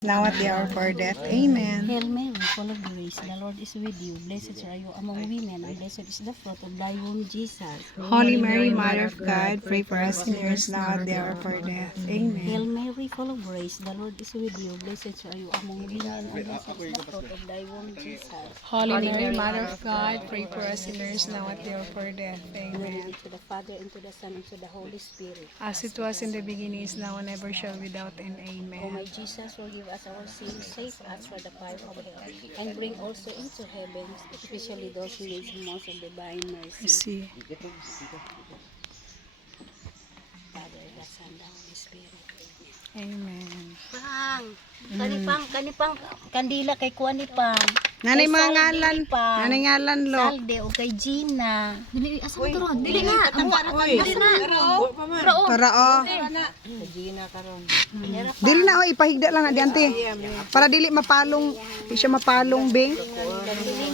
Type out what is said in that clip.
Now at the hour of our death. Amen. Hail Mary, full of grace, the Lord is with you. Blessed are you among women, and blessed is the fruit of thy womb, Jesus. Holy Mary, Mother of God, pray for us sinners now at the hour of our death. Hail Amen. Mary, full of grace, the Lord is with you. Blessed are you among women, and blessed is the fruit of thy womb, Jesus. Holy Mary, Mother of God, pray for us sinners now at the hour of our death. Glory Amen. be to the Father, and to the Son, and to the Holy Spirit. As it was in the beginning, is now, and ever shall be, without end. O my Amen. Jesus, forgive us our sins, save us from the fire of hell, and bring also into heaven, especially those who need most of divine mercy. See. Father, the Son, the Holy Spirit. Amen. Kanipang, kandila kay Kuan ni Pang. Nanay Kay mga Saldi ngalan. ni Pang. Nanay ngalan lo. Salde o kay Gina. Dili, asa mo turon? Dili nga. Dili na. Para o. Dili na o, ipahigda lang na diante. Para dili mapalong, di siya mapalong bing. Kandili